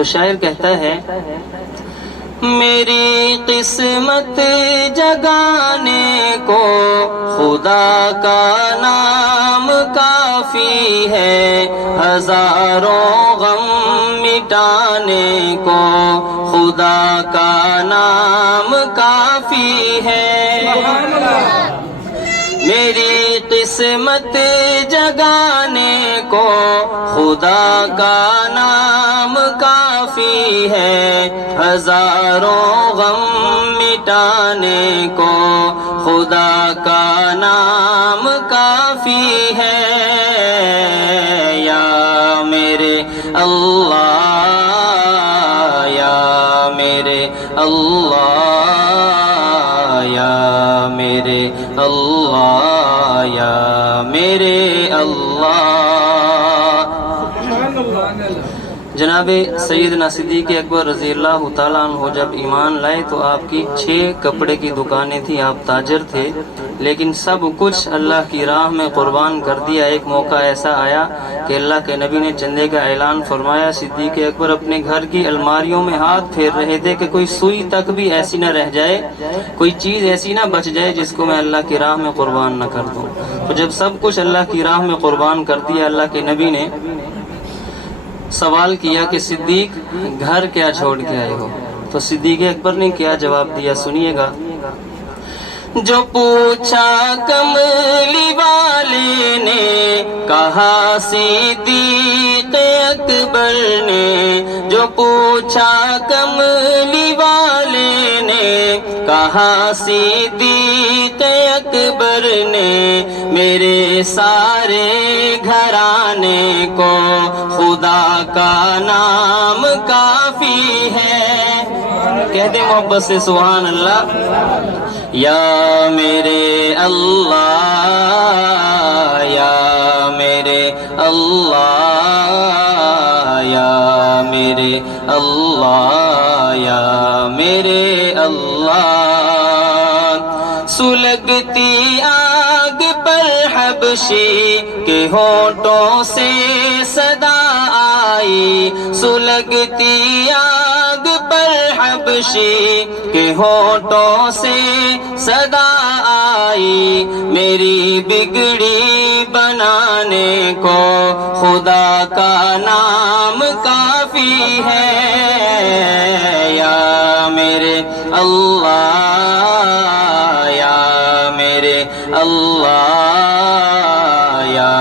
تو شاعر کہتا ہے میری قسمت جگانے کو خدا کا نام کافی ہے، ہزاروں غم مٹانے کو خدا کا نام کافی ہے۔ میری قسمت جگانے کو خدا کا نام کافی ہے، ہزاروں غم مٹانے کو خدا کا نام کافی ہے۔ یا میرے اللہ، یا میرے اللہ، یا میرے اللہ، یا میرے اللہ۔ جناب سیدنا صدیق اکبر رضی اللہ تعالیٰ عنہ جب ایمان لائے تو آپ کی 6 کپڑے کی دکانیں تھیں، آپ تاجر تھے، لیکن سب کچھ اللہ کی راہ میں قربان کر دیا۔ ایک موقع ایسا آیا کہ اللہ کے نبی نے چندے کا اعلان فرمایا، صدیق اکبر اپنے گھر کی الماریوں میں ہاتھ پھیر رہے تھے کہ کوئی سوئی تک بھی ایسی نہ رہ جائے، کوئی چیز ایسی نہ بچ جائے جس کو میں اللہ کی راہ میں قربان نہ کر دوں۔ تو جب سب کچھ اللہ کی راہ میں قربان کر دیا، اللہ کے نبی نے سوال کیا کہ صدیق گھر کیا چھوڑ کے آئے ہو؟ تو صدیق اکبر نے کیا جواب دیا، سنیے گا۔ جو پوچھا کملی والے نے کہا صدیق اکبر نے، جو پوچھا کملی والے نے کہا صدیق اکبر نے، میرے سارے گھرانے کو خدا کا نام کافی ہے۔ کہہ دیں محبت سے سبحان اللہ۔ یا میرے اللہ، یا میرے اللہ، یا میرے اللہ، یا میرے اللہ۔ سلگتی آگ پر حبشی کے ہونٹوں سے صدا آئی، سلگتی آگ پر حبشی کے ہونٹوں سے صدا آئی، میری بگڑی بنانے کو خدا کا نام کافی ہے۔ یا میرے اللہ، یا میرے اللہ، یا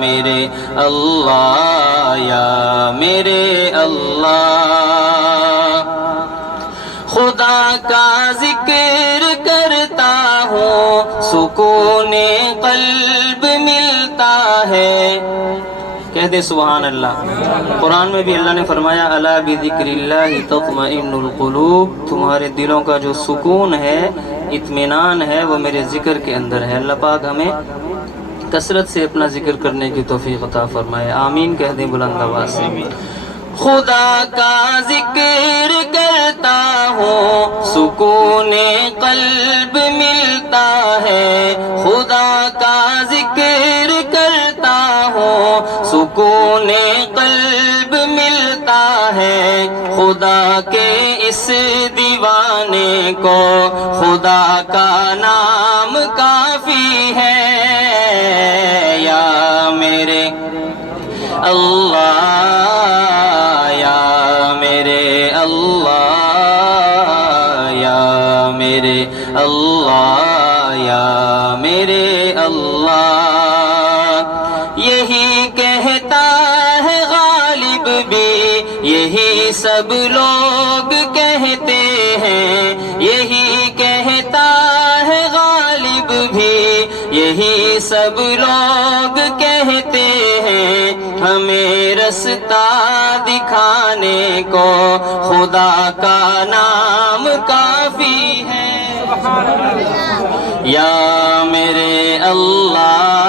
میرے اللہ، یا میرے اللہ۔ خدا کا ذکر کرتا ہوں سکون قلب ملتا ہے۔ کہہ دے سبحان اللہ۔ قرآن میں بھی اللہ نے فرمایا الا بذکر اللہ تطمئن القلوب، تمہارے دلوں کا جو سکون ہے، اطمینان ہے، وہ میرے ذکر کے اندر ہے۔ اللہ پاک ہمیں کثرت سے اپنا ذکر کرنے کی توفیق عطا فرمائے، آمین کہہ دیں بلند آواز سے۔ خدا کا ذکر کرتا ہوں سکون قلب ملتا ہے، خدا کا ذکر کرتا ہوں سکون قلب ملتا ہے، خدا کے اس دیوانے کو خدا کا نام کافی ہے۔ یا میرے اللہ، یا میرے اللہ، یا میرے اللہ، یا میرے اللہ۔ یہی کہتا ہے غالب بھی، یہی سب لوگ کہتے ہیں، یہی کہتا ہے غالب بھی، یہی سب لوگ کہتے ہیں، ہمیں رستہ دکھانے کو خدا کا نام کافی ہے۔ یا میرے اللہ،